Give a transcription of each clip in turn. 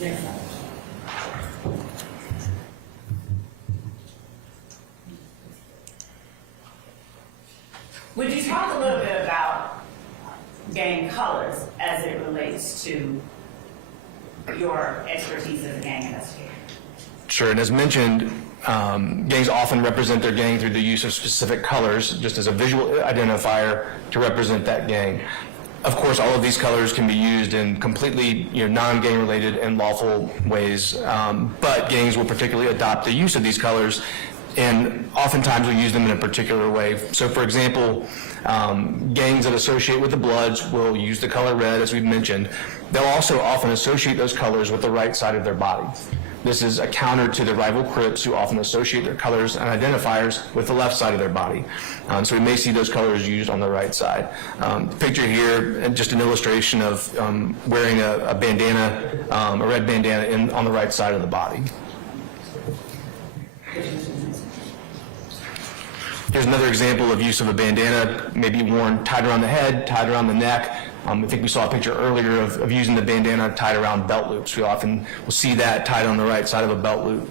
Next slide. Would you talk a little bit about gang colors as it relates to your expertise as a gang investigator? Sure, and as mentioned, gangs often represent their gang through the use of specific colors, just as a visual identifier to represent that gang. Of course, all of these colors can be used in completely non-gang related and lawful ways, but gangs will particularly adopt the use of these colors, and oftentimes we use them in a particular way. So for example, gangs that associate with the Bloods will use the color red, as we've mentioned. They'll also often associate those colors with the right side of their body. This is a counter to the rival Crips, who often associate their colors and identifiers with the left side of their body. So we may see those colors used on the right side. The picture here, and just an illustration of wearing a bandana, a red bandana on the right side of the body. Here's another example of use of a bandana, maybe worn tied around the head, tied around the neck. I think we saw a picture earlier of using the bandana tied around belt loops. We often will see that tied on the right side of a belt loop.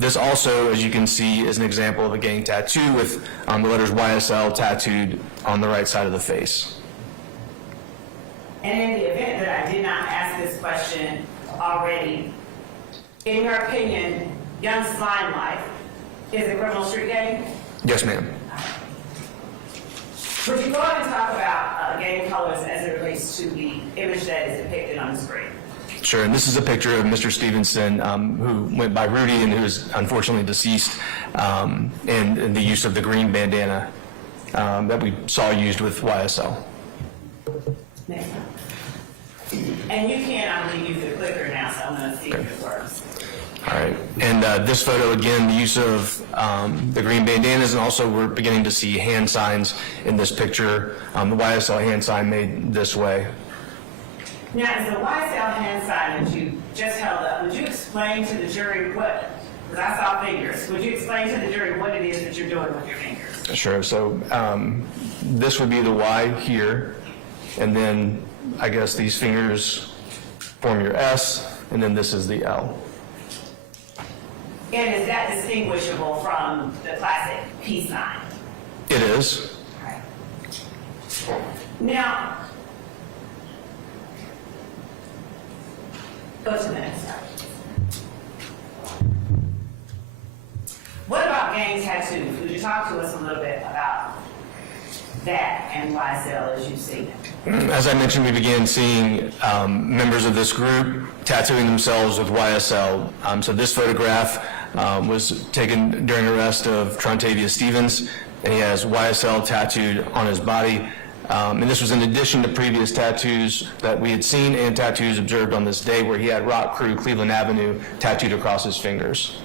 This also, as you can see, is an example of a gang tattoo with the letters YSL tattooed on the right side of the face. And in the event that I did not ask this question already, in your opinion, Young Slime Life is a criminal street gang? Yes, ma'am. Would you go ahead and talk about gang colors as it relates to the image that is depicted on the screen? Sure, and this is a picture of Mr. Stevenson, who went by Rudy and who is unfortunately deceased, and the use of the green bandana that we saw used with YSL. Next one. And you can't, I believe, use the clicker now, so I'm going to see if it works. All right, and this photo, again, the use of the green bandanas, and also we're beginning to see hand signs in this picture. The YSL hand sign made this way. Now, is the YSL hand sign that you just held up, would you explain to the jury what, because I saw fingers, would you explain to the jury what it is that you're doing with your fingers? Sure, so this would be the Y here, and then I guess these fingers form your S, and then this is the L. And is that distinguishable from the classic peace sign? It is. All right. Now, go to the next slide. What about gang tattoos? Would you talk to us a little bit about that and YSL as you see them? As I mentioned, we began seeing members of this group tattooing themselves with YSL. So this photograph was taken during arrest of Trontavia Stevens, and he has YSL tattooed on his body. And this was in addition to previous tattoos that we had seen and tattoos observed on this day, where he had Rock Crew Cleveland Avenue tattooed across his fingers.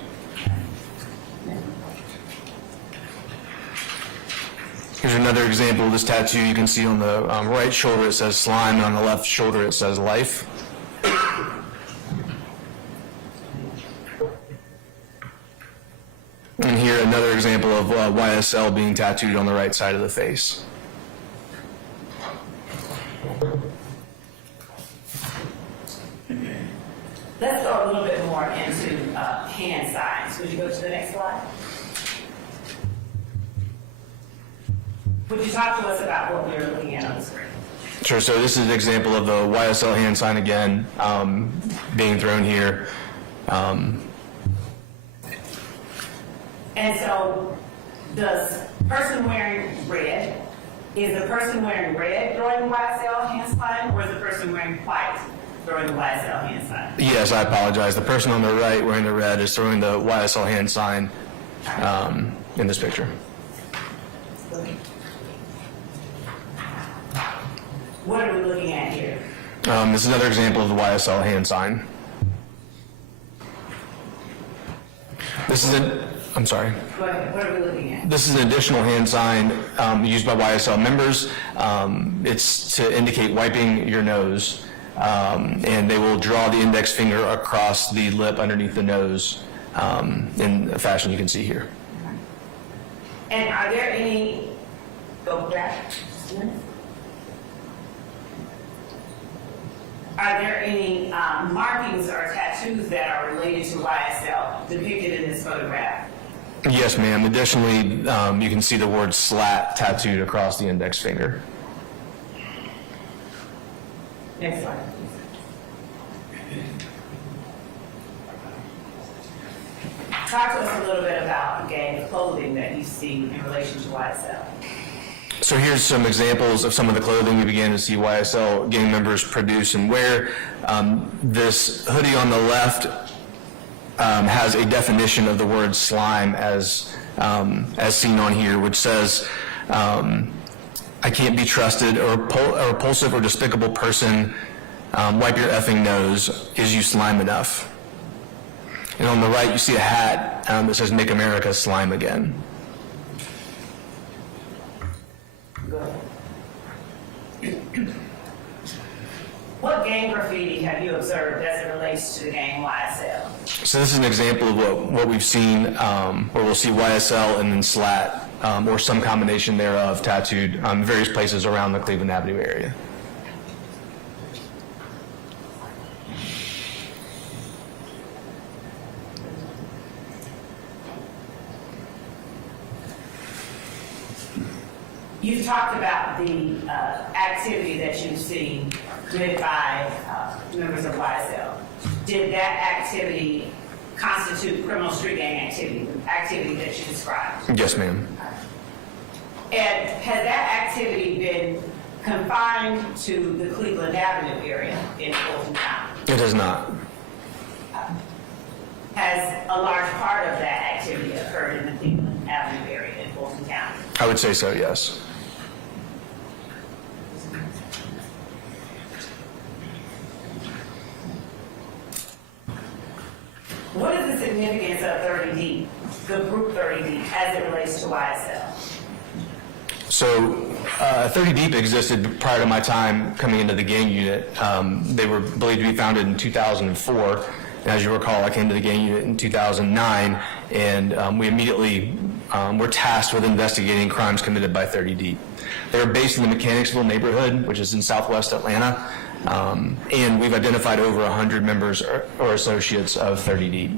Here's another example of this tattoo. You can see on the right shoulder it says slime, and on the left shoulder it says life. And here another example of YSL being tattooed on the right side of the face. Let's go a little bit more into hand signs. Would you go to the next slide? Would you talk to us about what we're looking at on the screen? Sure, so this is an example of the YSL hand sign again, being thrown here. And so, the person wearing red, is the person wearing red throwing the YSL hand sign, or is the person wearing white throwing the YSL hand sign? Yes, I apologize. The person on the right wearing the red is throwing the YSL hand sign in this picture. What are we looking at here? This is another example of the YSL hand sign. This is I'm sorry. Go ahead. What are we looking at? This is an additional hand sign used by YSL members. It's to indicate wiping your nose, and they will draw the index finger across the lip underneath the nose in a fashion you can see here. And are there any, go back, Are there any markings or tattoos that are related to YSL depicted in this photograph? Yes, ma'am. Additionally, you can see the word slat tattooed across the index finger. Next slide. Talk to us a little bit about gang clothing that you see in relation to YSL. So here's some examples of some of the clothing we began to see YSL gang members produce and wear. This hoodie on the left has a definition of the word slime as seen on here, which says, I can't be trusted, or repulsive or despicable person, wipe your effing nose, is you slime enough? And on the right, you see a hat that says, Make America Slime Again. What gang graffiti have you observed as it relates to the gang YSL? So this is an example of what we've seen, where we'll see YSL and then slat, or some combination thereof, tattooed various places around the Cleveland Avenue area. You've talked about the activity that you've seen committed by members of YSL. Did that activity constitute criminal street gang activity, the activity that you described? Yes, ma'am. And has that activity been confined to the Cleveland Avenue area in Fulton County? It has not. Has a large part of that activity occurred in the Cleveland Avenue area in Fulton County? I would say so, yes. What is the significance of 30 Deep, the group 30 Deep, as it relates to YSL? So 30 Deep existed prior to my time coming into the gang unit. They were believed to be founded in 2004. And as you recall, I came to the gang unit in 2009, and we immediately were tasked with investigating crimes committed by 30 Deep. They were based in the Mechanicsville neighborhood, which is in southwest Atlanta, and we've identified over 100 members or associates of 30 Deep.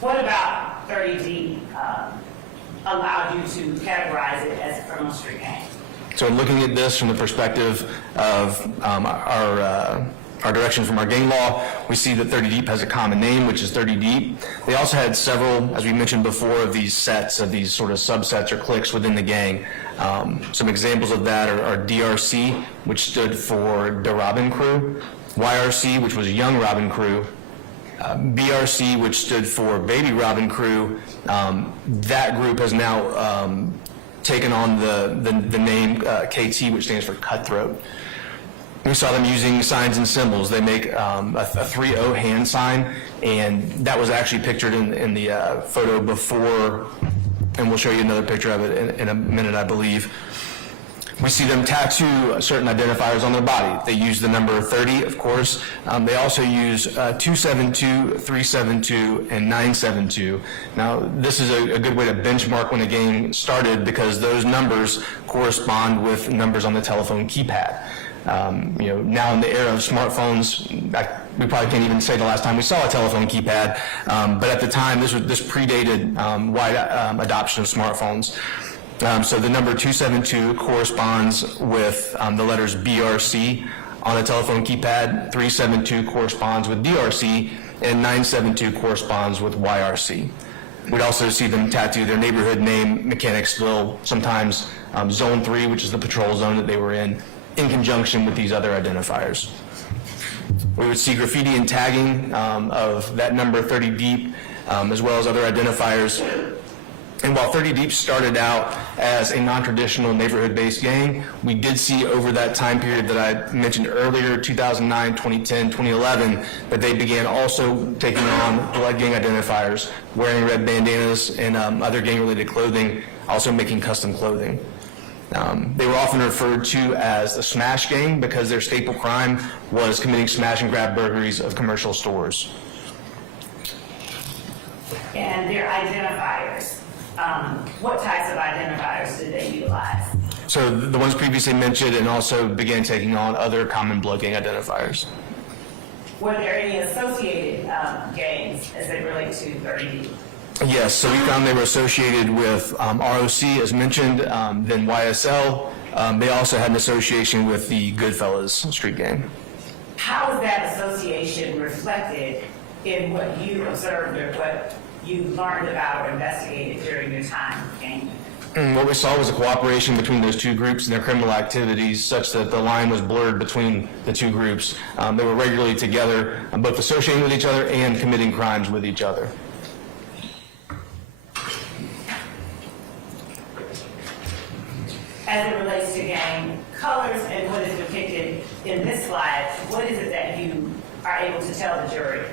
What about 30 Deep allowed you to categorize it as a criminal street gang? So looking at this from the perspective of our direction from our gang law, we see that 30 Deep has a common name, which is 30 Deep. They also had several, as we mentioned before, of these sets, of these sort of subsets or cliques within the gang. Some examples of that are DRC, which stood for The Robin Crew, YRC, which was Young Robin Crew, BRC, which stood for Baby Robin Crew. That group has now taken on the name KT, which stands for Cutthroat. We saw them using signs and symbols. They make a 3-0 hand sign, and that was actually pictured in the photo before, and we'll show you another picture of it in a minute, I believe. We see them tattoo certain identifiers on their body. They use the number 30, of course. They also use 272, 372, and 972. Now, this is a good way to benchmark when a gang started, because those numbers correspond with numbers on the telephone keypad. Now in the era of smartphones, we probably can't even say the last time we saw a telephone keypad, but at the time, this predated wide adoption of smartphones. So the number 272 corresponds with the letters BRC on a telephone keypad, 372 corresponds with DRC, and 972 corresponds with YRC. We'd also see them tattoo their neighborhood name, Mechanicsville, sometimes Zone 3, which is the patrol zone that they were in conjunction with these other identifiers. We would see graffiti and tagging of that number 30 Deep, as well as other identifiers. And while 30 Deep started out as a non-traditional neighborhood-based gang, we did see over that time period that I mentioned earlier, 2009, 2010, 2011, that they began also taking on blood gang identifiers, wearing red bandanas and other gang-related clothing, also making custom clothing. They were often referred to as the smash gang because their staple crime was committing smash and grab burglaries of commercial stores. And their identifiers, what types of identifiers did they utilize? So the ones previously mentioned, and also began taking on other common blood gang identifiers. Were there any associated gangs as they relate to 30D? Yes, so we found they were associated with ROC, as mentioned, then YSL. They also had an association with the Goodfellas street gang. How is that association reflected in what you observed or what you learned about or investigated during your time ganging? What we saw was a cooperation between those two groups and their criminal activities, such that the line was blurred between the two groups. They were regularly together, both associating with each other and committing crimes with each other. As it relates to gang colors and what is depicted in this slide, what is it that you are able to tell the jury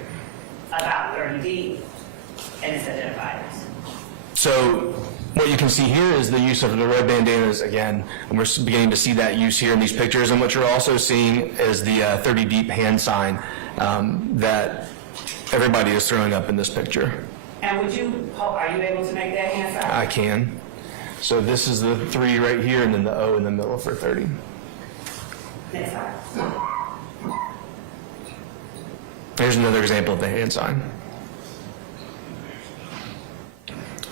about 30D and its identifiers? So what you can see here is the use of the red bandanas again, and we're beginning to see that use here in these pictures. And what you're also seeing is the 30 deep hand sign that everybody is throwing up in this picture. And are you able to make that hand sign? I can. So this is the 3 right here, and then the O in the middle for 30. Next slide. Here's another example of the hand sign.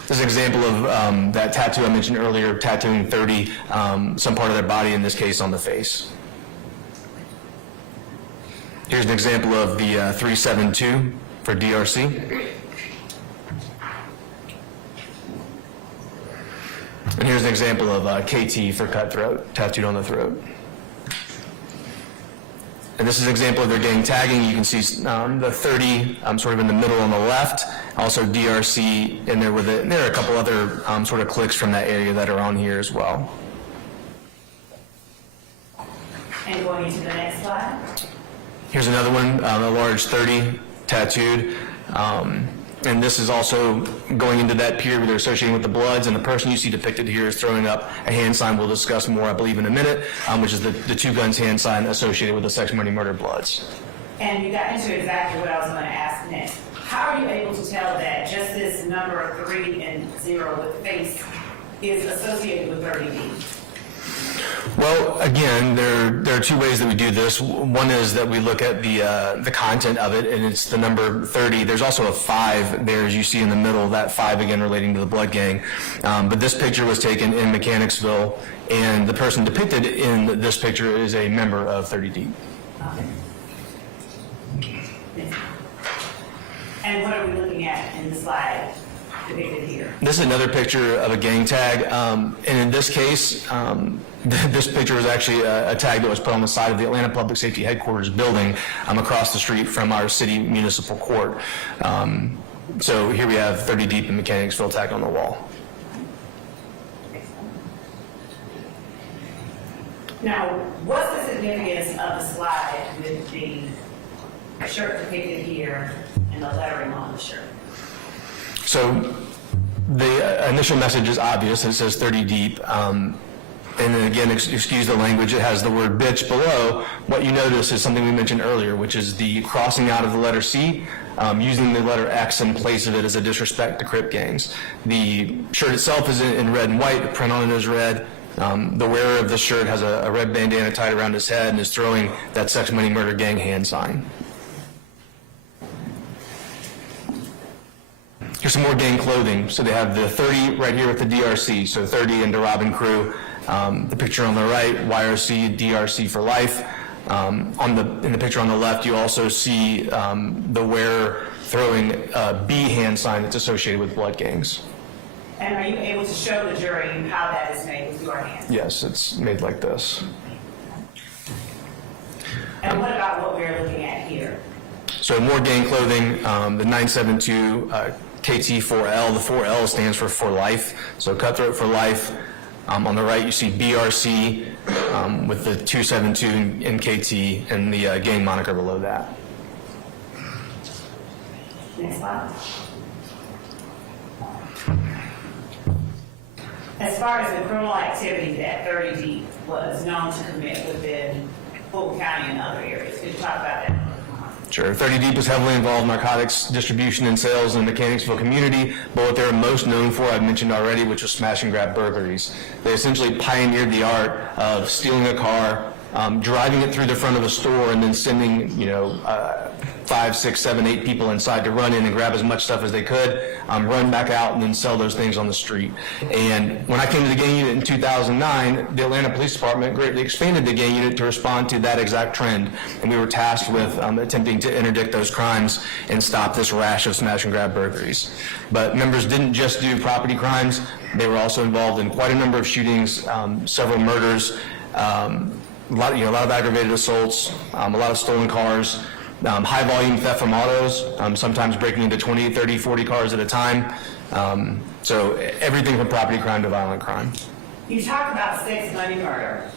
This is an example of that tattoo I mentioned earlier, tattooing 30, some part of their body, in this case on the face. Here's an example of the 372 for DRC. And here's an example of KT for cutthroat, tattooed on the throat. And this is an example of their gang tagging. You can see the 30 sort of in the middle on the left, also DRC in there with it. And there are a couple other sort of clicks from that area that are on here as well. And going into the next slide. Here's another one, a large 30 tattooed. And this is also going into that period where they're associating with the Bloods, and the person you see depicted here is throwing up a hand sign we'll discuss more, I believe, in a minute, which is the two guns hand sign associated with the Sex Money Murder Bloods. And you got into exactly what I was going to ask next. How are you able to tell that just this number of 3 and 0 with face is associated with 30D? Well, again, there are two ways that we do this. One is that we look at the content of it, and it's the number 30. There's also a 5 there, as you see in the middle, that 5 again relating to the Blood Gang. But this picture was taken in Mechanicsville, and the person depicted in this picture is a member of 30D. Okay. And what are we looking at in the slide depicted here? This is another picture of a gang tag, and in this case, this picture was actually a tag that was put on the side of the Atlanta Public Safety Headquarters building across the street from our city municipal court. So here we have 30 deep in Mechanicsville tag on the wall. Now, what's the significance of the slide with the shirt depicted here and the lettering on the shirt? So the initial message is obvious. It says 30 deep. And then again, excuse the language, it has the word bitch below. What you notice is something we mentioned earlier, which is the crossing out of the letter C, using the letter X in place of it as a disrespect to Crip gangs. The shirt itself is in red and white, the print on it is red. The wearer of the shirt has a red bandana tied around his head and is throwing that Sex Money Murder Gang hand sign. Here's some more gang clothing. So they have the 30 right here with the DRC, so 30 and the Robin crew. The picture on the right, YRC, DRC for life. In the picture on the left, you also see the wearer throwing a B hand sign that's associated with blood gangs. And are you able to show the jury how that is made with your hand? Yes, it's made like this. And what about what we're looking at here? So more gang clothing, the 972 KT4L. The 4L stands for life, so cutthroat for life. On the right, you see BRC with the 272 in KT and the gang moniker below that. Next slide. As far as the criminal activity that 30D was known to commit within Fulton County and other areas, could you talk about that? Sure. 30 Deep was heavily involved in narcotics distribution and sales in the Mechanicsville community, but what they're most known for, I've mentioned already, which was smash and grab burglaries. They essentially pioneered the art of stealing a car, driving it through the front of a store, and then sending, 5, 6, 7, 8 people inside to run in and grab as much stuff as they could, run back out, and then sell those things on the street. And when I came to the gang unit in 2009, the Atlanta Police Department greatly expanded the gang unit to respond to that exact trend. And we were tasked with attempting to interdict those crimes and stop this rash of smash and grab burglaries. But members didn't just do property crimes. They were also involved in quite a number of shootings, several murders, a lot of aggravated assaults, a lot of stolen cars, high volume theft from autos, sometimes breaking into 20, 30, 40 cars at a time. So everything from property crime to violent crime. You talk about sex, money, murder.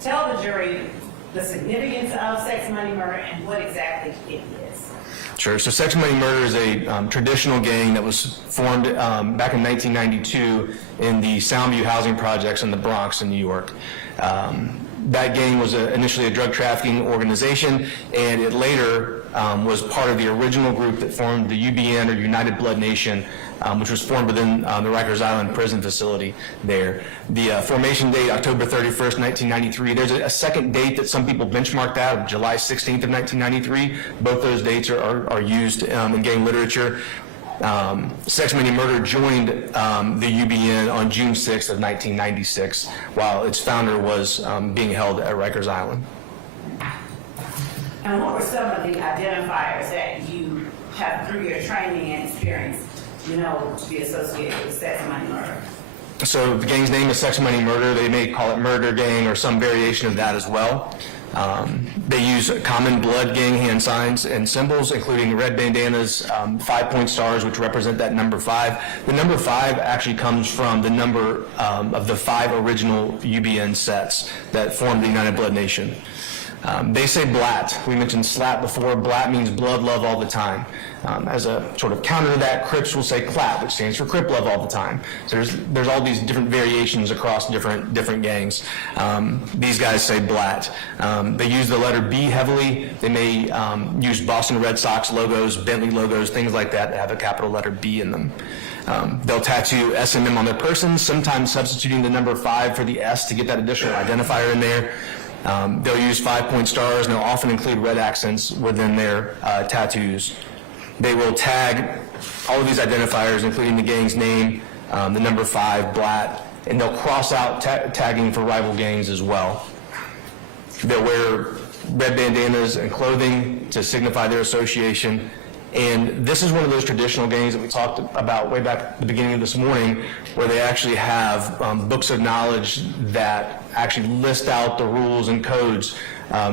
Tell the jury the significance of sex, money, murder, and what exactly it is. Sure. So Sex, Money, Murder is a traditional gang that was formed back in 1992 in the Soundview housing projects in the Bronx in New York. That gang was initially a drug trafficking organization, and it later was part of the original group that formed the UBN, or United Blood Nation, which was formed within the Rikers Island prison facility there. The formation date, October 31st, 1993. There's a second date that some people benchmarked that, of July 16th of 1993. Both those dates are used in gang literature. Sex, Money, Murder joined the UBN on June 6th of 1996, while its founder was being held at Rikers Island. And what were some of the identifiers that you have, through your training and experience, to be associated with sex, money, murder? So the gang's name is Sex, Money, Murder. They may call it Murder Gang or some variation of that as well. They use common blood gang hand signs and symbols, including red bandanas, 5-point stars, which represent that number 5. The number 5 actually comes from the number of the 5 original UBN sets that formed the United Blood Nation. They say blat. We mentioned slat before. Blat means blood, love, all the time. As a sort of counter to that, Crips will say clat, which stands for Crip, love, all the time. So there's all these different variations across different gangs. These guys say blat. They use the letter B heavily. They may use Boston Red Sox logos, Bentley logos, things like that have a capital letter B in them. They'll tattoo S and M on their persons, sometimes substituting the number 5 for the S to get that additional identifier in there. They'll use 5-point stars, and they'll often include red accents within their tattoos. They will tag all of these identifiers, including the gang's name, the number 5, blat, and they'll cross out tagging for rival gangs as well. They'll wear red bandanas and clothing to signify their association. And this is one of those traditional gangs that we talked about way back at the beginning of this morning, where they actually have books of knowledge that actually list out the rules and codes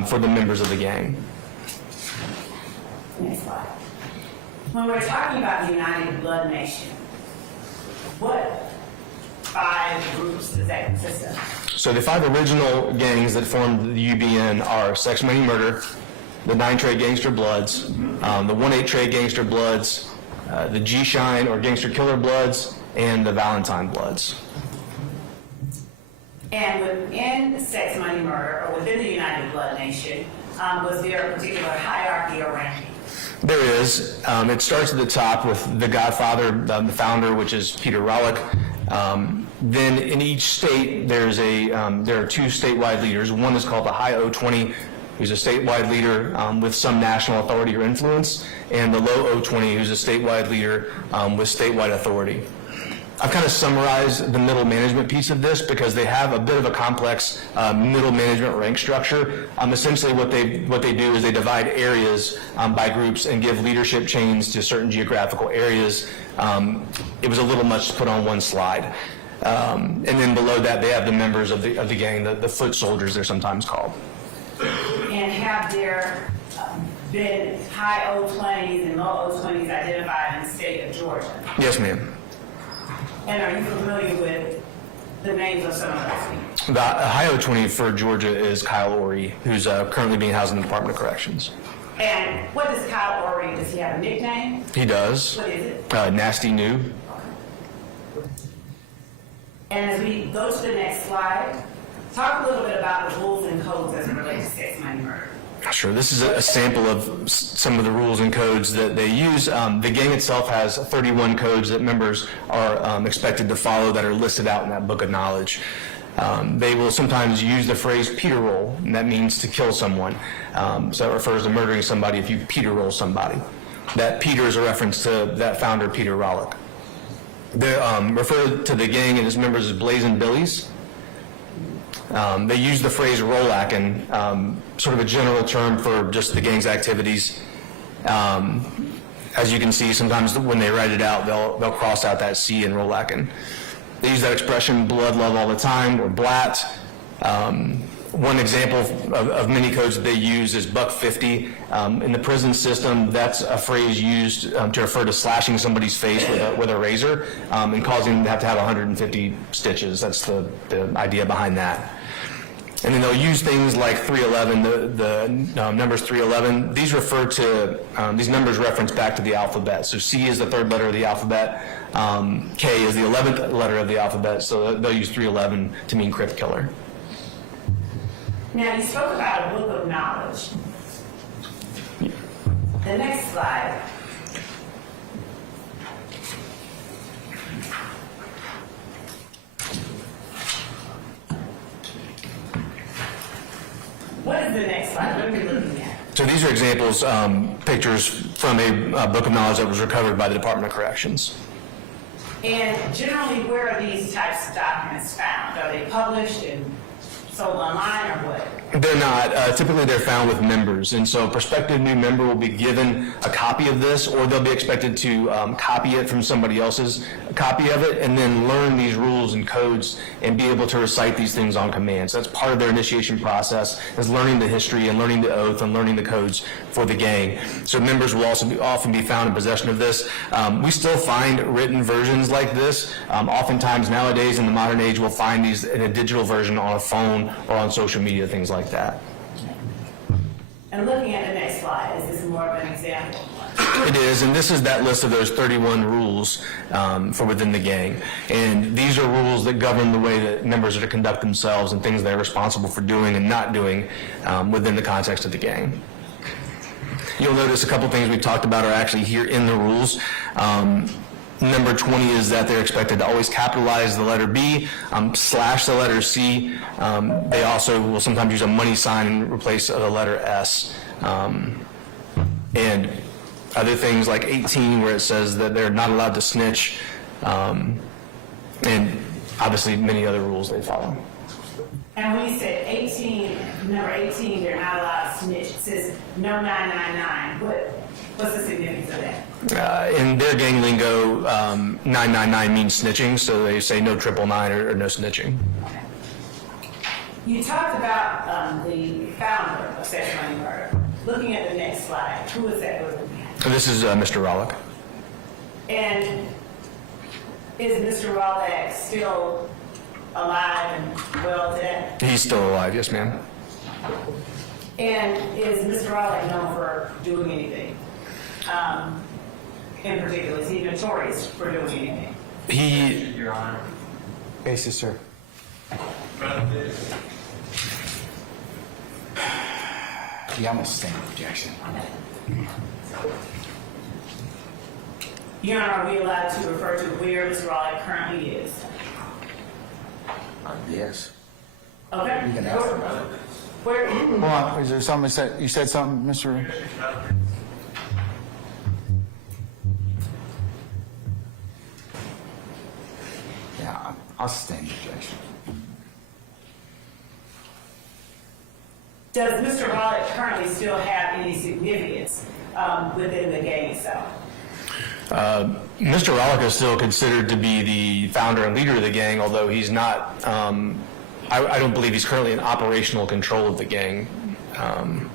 for the members of the gang. Next slide. When we're talking about the United Blood Nation, what 5 groups does that consist of? So the 5 original gangs that formed the UBN are Sex, Money, Murder, the 9 Trade Gangster Bloods, the 1-8 Trade Gangster Bloods, the G-Shine or Gangster Killer Bloods, and the Valentine Bloods. And within Sex, Money, Murder, or within the United Blood Nation, was there a particular hierarchy or ranking? There is. It starts at the top with the Godfather, the founder, which is Peter Rollick. Then in each state, there are 2 statewide leaders. One is called the High O20, who's a statewide leader with some national authority or influence, and the Low O20, who's a statewide leader with statewide authority. I've kind of summarized the middle management piece of this because they have a bit of a complex middle management rank structure. Essentially what they do is they divide areas by groups and give leadership chains to certain geographical areas. It was a little much to put on one slide. And then below that they have the members of the gang, the foot soldiers they're sometimes called. And have there been high O20s and low O20s identified in the state of Georgia? Yes, ma'am. And are you familiar with the names of some of those people? The high O20 for Georgia is Kyle Ory, who's currently being housed in the Department of Corrections. And what does Kyle Ory, does he have a nickname? He does. What is it? Nasty New. And as we go to the next slide, talk a little bit about the rules and codes as it relates to sex, money, murder. Sure. This is a sample of some of the rules and codes that they use. The gang itself has 31 codes that members are expected to follow that are listed out in that book of knowledge. They will sometimes use the phrase Peter roll, and that means to kill someone. So that refers to murdering somebody if you Peter roll somebody. That Peter is a reference to that founder, Peter Rollick. They refer to the gang and its members as Blazing Billies. They use the phrase rollacking, sort of a general term for just the gang's activities. As you can see, sometimes when they write it out, they'll cross out that C in rollacking. They use that expression, blood love all the time, or blat. One example of many codes that they use is buck 50. In the prison system, that's a phrase used to refer to slashing somebody's face with a razor and causing them to have 150 stitches. That's the idea behind that. And then they'll use things like 311, the numbers 311. These refer to, these numbers reference back to the alphabet. So C is the third letter of the alphabet. K is the 11th letter of the alphabet. So they'll use 311 to mean crypt killer. Now, you spoke about a book of knowledge. The next slide. What is the next slide? What are we looking at? So these are examples, pictures from a book of knowledge that was recovered by the Department of Corrections. And generally, where are these types of documents found? Are they published and sold online or what? They're not. Typically, they're found with members. And so a prospective new member will be given a copy of this, or they'll be expected to copy it from somebody else's copy of it, and then learn these rules and codes and be able to recite these things on command. So that's part of their initiation process, is learning the history and learning the oath and learning the codes for the gang. So members will also often be found in possession of this. We still find written versions like this. Oftentimes nowadays in the modern age, we'll find these in a digital version on a phone or on social media, things like that. And looking at the next slide, is this more of an example? It is, and this is that list of those 31 rules for within the gang. And these are rules that govern the way that members are to conduct themselves and things they're responsible for doing and not doing within the context of the gang. You'll notice a couple things we've talked about are actually here in the rules. Number 20 is that they're expected to always capitalize the letter B, slash the letter C. They also will sometimes use a money sign in replace the letter S. And other things like 18 where it says that they're not allowed to snitch, and obviously many other rules they follow. And when you said 18, number 18, they're not allowed to snitch, it says no 999. What's the significance of that? In their gang lingo, 999 means snitching, so they say no 999 or no snitching. Okay. You talked about the founder of Sexual Money Murder. Looking at the next slide, who is that person? This is Mr. Rollick. And is Mr. Rollick still alive and well today? He's still alive, yes, ma'am. And is Mr. Rollick known for doing anything? In particular, is he notorious for doing anything? He, Your Honor. Basis, sir. Yeah, I'm gonna stand objection. Your Honor, are we allowed to refer to where Mr. Rollick currently is? Yes. Okay. You can ask him about it. Where? Hold on, is there something you said something, Mr.? Yeah, I'll stand objection. Does Mr. Rollick currently still have any significance within the gang itself? Mr. Rollick is still considered to be the founder and leader of the gang, although he's not, I don't believe he's currently in operational control of the gang. And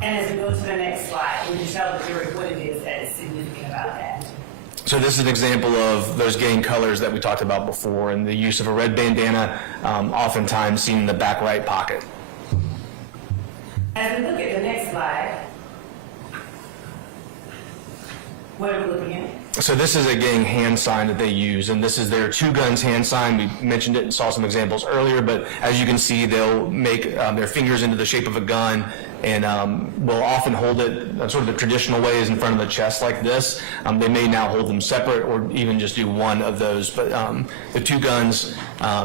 as we go to the next slide, we can tell the jury what it is that is significant about that. So this is an example of those gang colors that we talked about before, and the use of a red bandana, oftentimes seen in the back right pocket. As we look at the next slide, What are we looking at? So this is a gang hand sign that they use, and this is their two guns hand sign. We mentioned it and saw some examples earlier, but as you can see, they'll make their fingers into the shape of a gun, and will often hold it sort of the traditional ways in front of the chest like this. They may now hold them separate or even just do one of those, but the two guns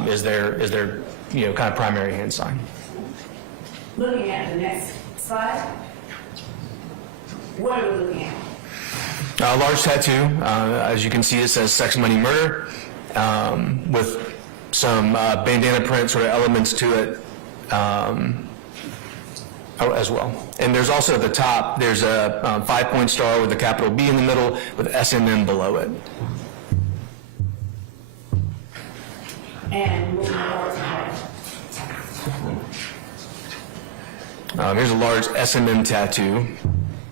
is their kind of primary hand sign. Looking at the next slide. What are we looking at? A large tattoo, as you can see, it says sex, money, murder, with some bandana print sort of elements to it as well. And there's also at the top, there's a 5-point star with a capital B in the middle with SMM below it. And moving forward to that. Here's a large SMM tattoo.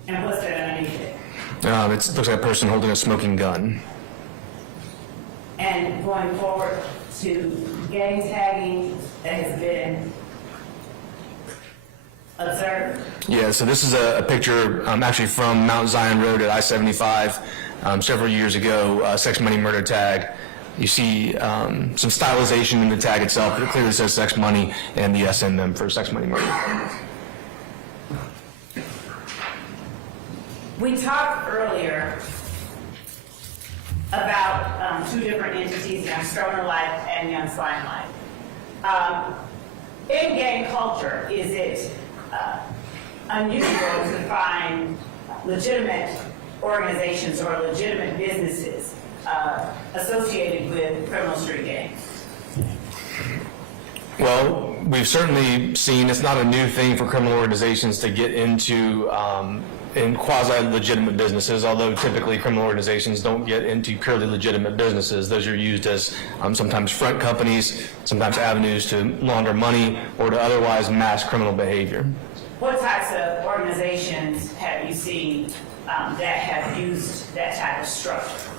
And what's that underneath it? It looks like a person holding a smoking gun. And going forward to gang tagging that has been observed. Yeah, so this is a picture actually from Mount Zion Road at I-75 several years ago, sex, money, murder tag. You see some stylization in the tag itself, but it clearly says sex, money, and the SMM for sex, money, murder. We talked earlier about two different entities, Young Stoner Life and Young Slime Life. In gang culture, is it unusual to find legitimate organizations or legitimate businesses associated with criminal street gangs? Well, we've certainly seen it's not a new thing for criminal organizations to get into in quasi-legitimate businesses, although typically criminal organizations don't get into purely legitimate businesses. Those are used as sometimes front companies, sometimes avenues to launder money or to otherwise mask criminal behavior. What types of organizations have you seen that have used that type of structure?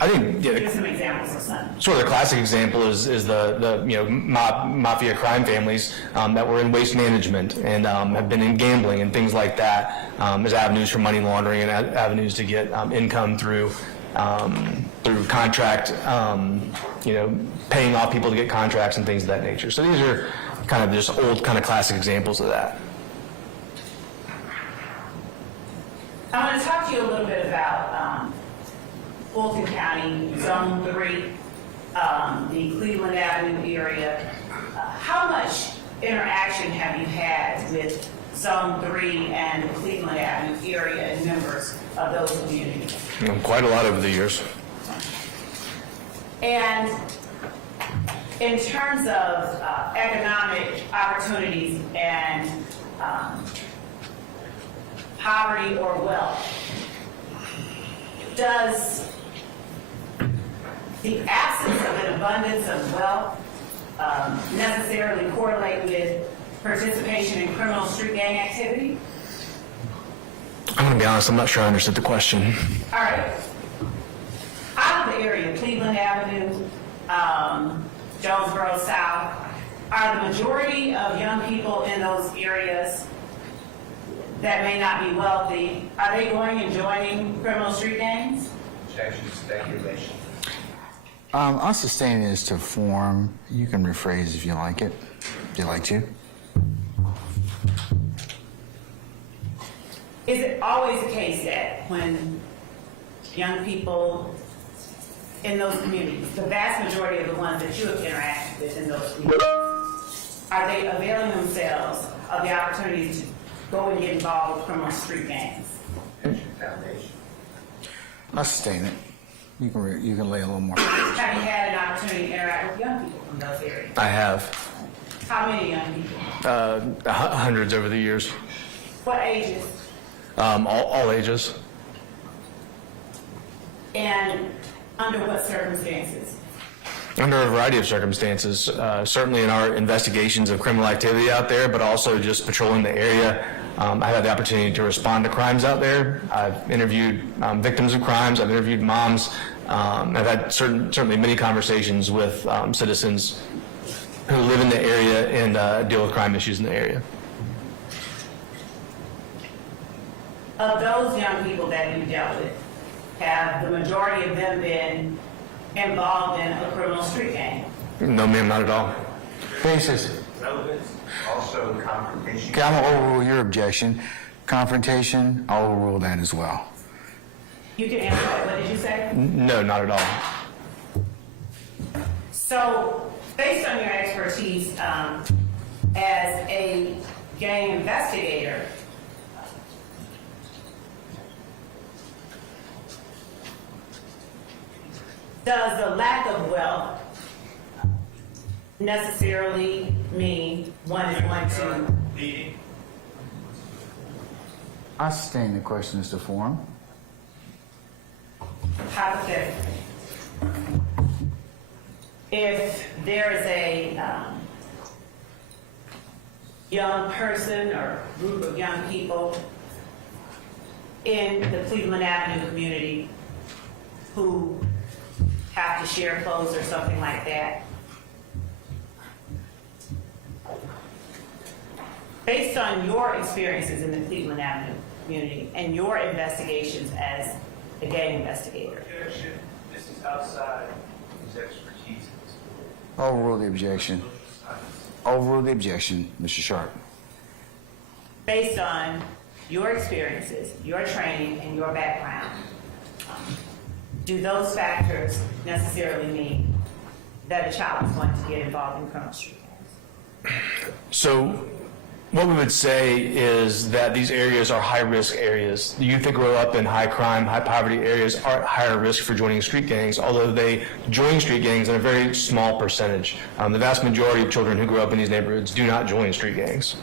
I think Give some examples of some. sort of the classic example is the mafia crime families that were in waste management and have been in gambling and things like that as avenues for money laundering and avenues to get income through contract, paying off people to get contracts and things of that nature. So these are kind of just old kind of classic examples of that. I want to talk to you a little bit about Fulton County, Zone 3, the Cleveland Avenue area. How much interaction have you had with Zone 3 and the Cleveland Avenue area and members of those communities? Quite a lot over the years. And in terms of economic opportunities and poverty or wealth, does the absence of an abundance of wealth necessarily correlate with participation in criminal street gang activity? I'm going to be honest, I'm not sure I understood the question. All right. Out of the area, Cleveland Avenue, Jonesboro South, are the majority of young people in those areas that may not be wealthy, are they going and joining criminal street gangs? Objection, speculation. I'll sustain it as to form. You can rephrase if you like it. Would you like to? Is it always the case that when young people in those communities, the vast majority of the ones that you have interacted with in those communities, are they availing themselves of the opportunity to go and get involved with criminal street gangs? Foundation. I'll sustain it. You can lay a little more. Have you had an opportunity to interact with young people from those areas? I have How many young people? hundreds over the years. What ages? All ages. And under what circumstances? Under a variety of circumstances, certainly in our investigations of criminal activity out there, but also just patrolling the area. I've had the opportunity to respond to crimes out there. I've interviewed victims of crimes. I've interviewed moms. I've had certainly many conversations with citizens who live in the area and deal with crime issues in the area. Of those young people that you dealt with, Have the majority of them been involved in a criminal street gang? No, ma'am, not at all. Basis. Relevance, also confrontation. Okay, I'm gonna overrule your objection. Confrontation, I'll overrule that as well. You can answer that. What did you say? No, not at all. So, based on your expertise as a gang investigator, does the lack of wealth necessarily mean one is going to? I sustain the question as to form. Hypothetically, if there is a young person or group of young people in the Cleveland Avenue community who have to share clothes or something like that, based on your experiences in the Cleveland Avenue community and your investigations as a gang investigator, This is outside his expertise. Overrule the objection. Overrule the objection, Mr. Sharp. based on your experiences, your training, and your background, do those factors necessarily mean that a child is going to get involved in criminal street gangs? So what we would say is that these areas are high-risk areas. The youth that grow up in high-crime, high-poverty areas are at higher risk for joining street gangs, although they join street gangs in a very small percentage. The vast majority of children who grow up in these neighborhoods do not join street gangs.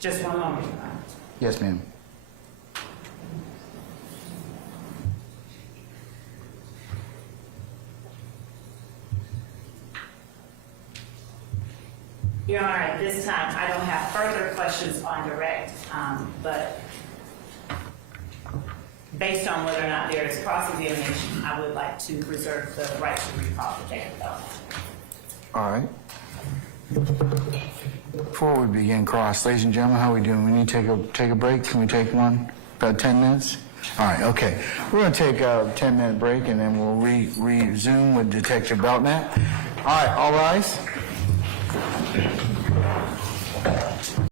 Just one moment. Yes, ma'am. Your Honor, at this time, I don't have further questions on direct, but based on whether or not there is cross-examination, I would like to reserve the right to recall the Detective Belknap. All right. Before we begin cross, ladies and gentlemen, how are we doing? We need to take a break. Can we take one? About 10 minutes? All right, okay. We're going to take a 10-minute break, and then we'll resume with Detective Belknap. All right, all rise.